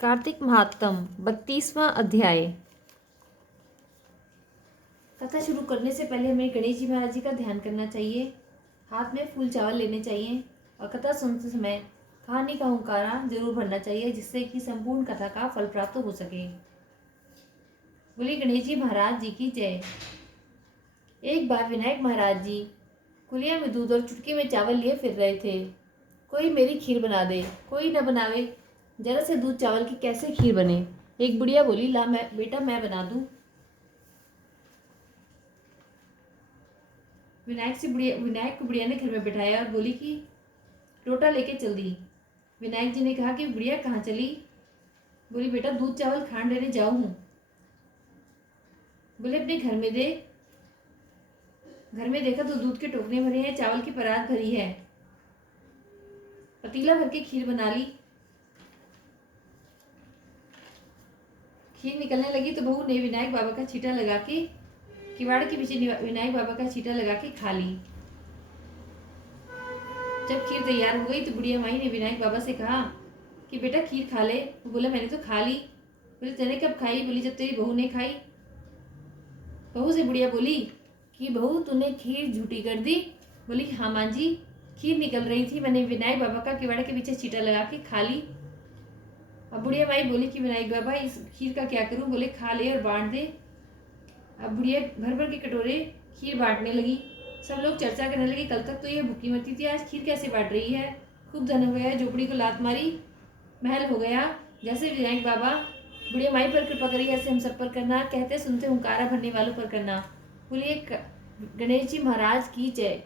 कार्तिक महात्म 32वां अध्याय। कथा शुरू करने से पहले हमें गणेश जी महाराज जी का ध्यान करना चाहिए। हाथ में फूल चावल लेने चाहिए और कथा सुनते समय कहानी का हुंकारा जरूर भरना चाहिए, जिससे कि संपूर्ण कथा का फल प्राप्त हो सके। बोले गणेश जी महाराज जी की जय। एक बार विनायक महाराज जी कुलिया में दूध और चुटकी में चावल लिए फिर रहे थे। कोई मेरी खीर बना दे, कोई न बनावे, जरा से दूध चावल की कैसे खीर बने। एक बुढ़िया बोली, ला मैं बेटा मैं बना दूं। विनायक को बुढ़िया ने घर में बिठाया और बोली कि लोटा लेके चल दी। विनायक जी ने कहा कि बुढ़िया कहाँ चली। बोली, बेटा दूध चावल खांड लेने जाऊं हूँ। बोले, अपने घर में दे। घर में देखा तो दूध के टोकने भरे हैं, चावल की परात भरी है, पतीला भर के खीर बना ली। खीर निकलने लगी तो बहू ने विनायक बाबा का छींटा लगा के किवाड़ के पीछे विनायक बाबा का छींटा लगा के खा ली। जब खीर तैयार हो गई तो बुढ़िया माई ने विनायक बाबा से कहा कि बेटा खीर खा ले। वो बोला, मैंने तो खा ली। बोले, तेने कब खाई। बोली, जब तेरी बहू ने खाई। बहू से बुढ़िया बोली कि बहू तूने खीर झूठी कर दी। बोली, हाँ माँ जी, खीर निकल रही थी, मैंने विनायक बाबा का किवाड़ के पीछे छींटा लगा के खा ली। अब बुढ़िया माई बोली कि विनायक बाबा इस खीर का क्या करूं। बोले, खा ले और बांट दे। अब बुढ़िया भर भर के कटोरे खीर बांटने लगी। सब लोग चर्चा करने लगे, कल तक तो ये भूखी मरती थी, आज खीर कैसे बांट रही है। खूब धन हो गया, झोपड़ी को लात मारी, महल हो गया। जैसे विनायक बाबा बुढ़िया माई पर कृपा करी, ऐसे हम सब पर करना। कहते सुनते हुंकारा भरने वालों पर करना। बोलिए गणेश जी महाराज की जय।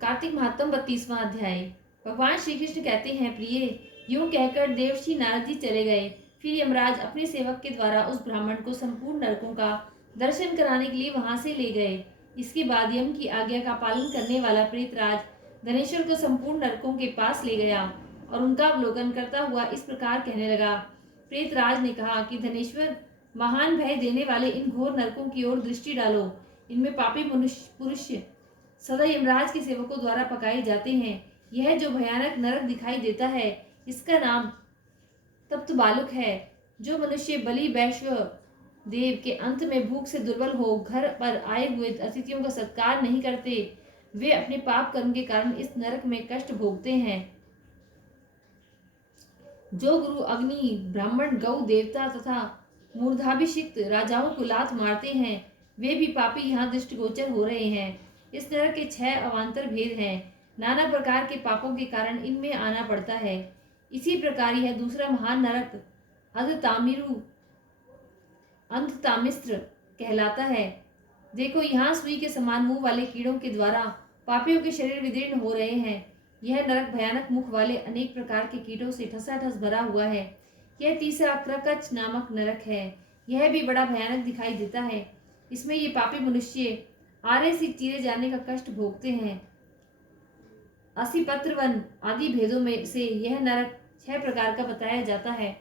कार्तिक महात्म 32वां अध्याय। भगवान श्री कृष्ण कहते हैं, प्रिय, यूं कहकर देवर्षि नारद जी चले गए। फिर यमराज अपने सेवक के द्वारा उस ब्राह्मण को संपूर्ण नरकों का दर्शन कराने के लिए वहां से ले गए। इसके बाद यम की आज्ञा का पालन करने वाला प्रेतराज धनेश्वर को संपूर्ण नरकों के पास ले गया और उनका अवलोकन करता हुआ इस प्रकार कहने लगा। प्रेतराज ने कहा कि धनेश्वर, महान भय देने वाले इन घोर नरकों की ओर दृष्टि डालो। इनमें पापी पुरुष सदा यमराज के सेवकों द्वारा पकाए जाते हैं। यह जो भयानक नरक दिखाई देता है, इसका नाम तप्त बालुक है। जो मनुष्य बलि वैश्व देव के अंत में भूख से दुर्बल हो घर पर आए हुए अतिथियों का सत्कार नहीं करते, वे अपने पाप कर्म के कारण इस नरक में कष्ट भोगते हैं। जो गुरु अग्नि, ब्राह्मण, गौ देवता तथा मूर्धाभिषिक्त राजाओं को लात मारते हैं, वे भी पापी यहाँ दृष्टिगोचर हो रहे हैं। इस नरक के 6 अवान्तर भेद हैं। नाना प्रकार के पापों के कारण इनमें आना पड़ता है। इसी प्रकार यह दूसरा महान नरक अंधतामिस्त्र कहलाता है। देखो, यहाँ सुई के समान मुंह वाले कीड़ों के द्वारा पापियों के शरीर विदीर्ण हो रहे हैं। यह नरक भयानक मुख वाले अनेक प्रकार के कीटों से ठसाठस भरा हुआ है। यह तीसरा प्रकच नामक नरक है। यह भी बड़ा भयानक दिखाई देता है। इसमें ये पापी मनुष्य आरे से चीरे जाने का कष्ट भोगते हैं। असिपत्र वन आदि भेदों में से यह नरक 6 प्रकार का बताया जाता है।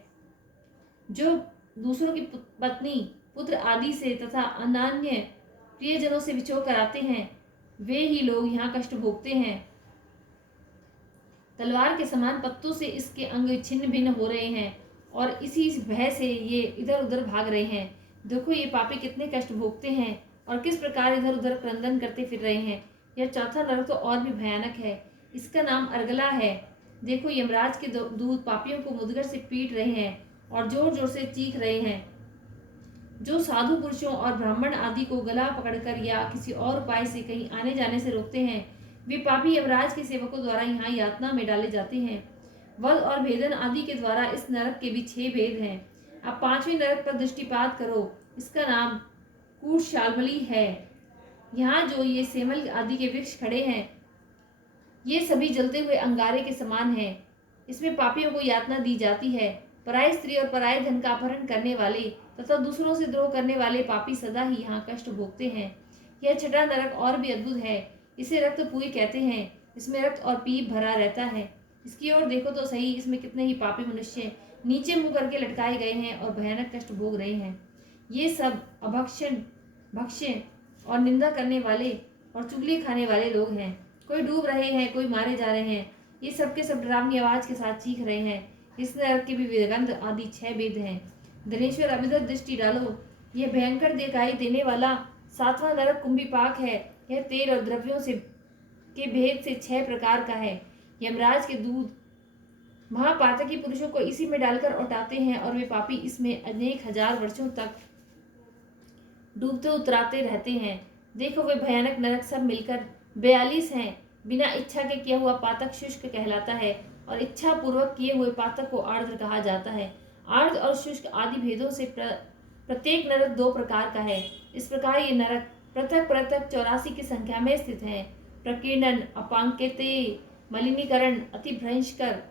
जो दूसरों की पत्नी, पुत्र आदि से तथा अन्य प्रियजनों से विछोह कराते हैं, वे ही लोग यहाँ कष्ट भोगते हैं। तलवार के समान पत्तों से इसके अंग छिन्न भिन्न हो रहे हैं और इसी भय से ये इधर उधर भाग रहे हैं। देखो, ये पापी कितने कष्ट भोगते हैं और किस प्रकार इधर उधर क्रंदन करते फिर रहे हैं। यह चौथा नरक तो और भी भयानक है। इसका नाम अर्गला है। देखो, यमराज के दूत पापियों को मुदगर से पीट रहे हैं और जोर जोर से चीख रहे हैं। जो साधु पुरुषों और ब्राह्मण आदि को गला पकड़कर या किसी और उपाय से कहीं आने जाने से रोकते हैं, वे पापी यमराज के सेवकों द्वारा यहाँ यातना में डाले जाते हैं। वध और भेदन आदि के द्वारा इस नरक के भी 6 भेद हैं। अब 5वें नरक पर दृष्टिपात करो। इसका नाम कूटशालमली है। यहाँ जो ये सेमल आदि के वृक्ष खड़े हैं, ये सभी जलते हुए अंगारे के समान हैं। इसमें पापियों को यातना दी जाती है। पराय स्त्री और पराय धन का अपहरण करने वाले तथा दूसरों से द्रोह करने वाले पापी सदा ही यहाँ कष्ट भोगते हैं। यह 6वां नरक और भी अद्भुत है। इसे रक्तपुरी कहते हैं। इसमें रक्त और पीप भरा रहता है। इसकी ओर देखो तो सही, इसमें कितने ही पापी मनुष्य नीचे मुंह करके लटकाए गए हैं और भयानक कष्ट भोग रहे हैं। ये सब भक्ष्य और निंदा करने वाले और चुगली खाने वाले लोग हैं। कोई डूब रहे हैं, कोई मारे जा रहे हैं। ये सब के सब डरावनी आवाज के साथ चीख रहे हैं। इस नरक के भी वेदगंध आदि 6 वेद हैं। धनेश्वर अब इधर दृष्टि डालो। यह भयंकर दिखाई देने वाला 7वां नरक कुंभीपाक है। यह तेल और द्रव्यों से के भेद से 6 प्रकार का है। यमराज के दूध महापातकी पुरुषों को इसी में डालकर उठाते हैं और वे पापी इसमें अनेक हजार वर्षों तक डूबते उतराते रहते हैं। देखो वे भयानक नरक सब मिलकर 42 हैं। बिना इच्छा के किया हुआ पातक शुष्क कहलाता है और इच्छा पूर्वक किए हुए पातक को आर्द्र कहा जाता है। आर्द्र और शुष्क आदि भेदों से प्रत्येक नरक 2 प्रकार का है। इस प्रकार ये नरक पृथक पृथक 84 की संख्या में स्थित हैं। प्रकीर्णन, अपांकेते, मलिनीकरण, अतिभ्रंशकर,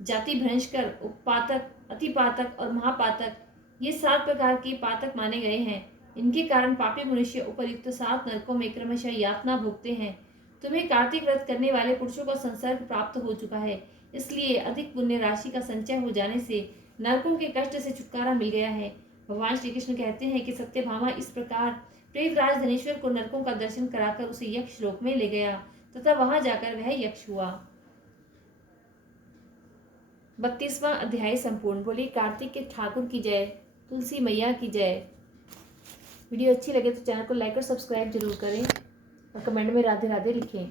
जाति भ्रंशकर, उपपातक, अतिपातक और महापातक, ये 7 प्रकार के पातक माने गए हैं। इनके कारण पापी मनुष्य उपयुक्त 7 नरकों में क्रमशः यातना भोगते हैं। तुम्हें कार्तिक व्रत करने वाले पुरुषों को संसर्ग प्राप्त हो चुका है, इसलिए अधिक पुण्य राशि का संचय हो जाने से नरकों के कष्ट से छुटकारा मिल गया है। भगवान श्री कृष्ण कहते हैं कि सत्यभामा इस प्रकार प्रेतराज धनेश्वर को नरकों का दर्शन कराकर उसे यक्ष लोक में ले गया तथा वहां जाकर वह यक्ष हुआ। 32वां अध्याय संपूर्ण। बोली कार्तिक के ठाकुर की जय, तुलसी मैया की जय। वीडियो अच्छी लगे तो चैनल को लाइक और सब्सक्राइब जरूर करें और कमेंट में राधे राधे लिखें।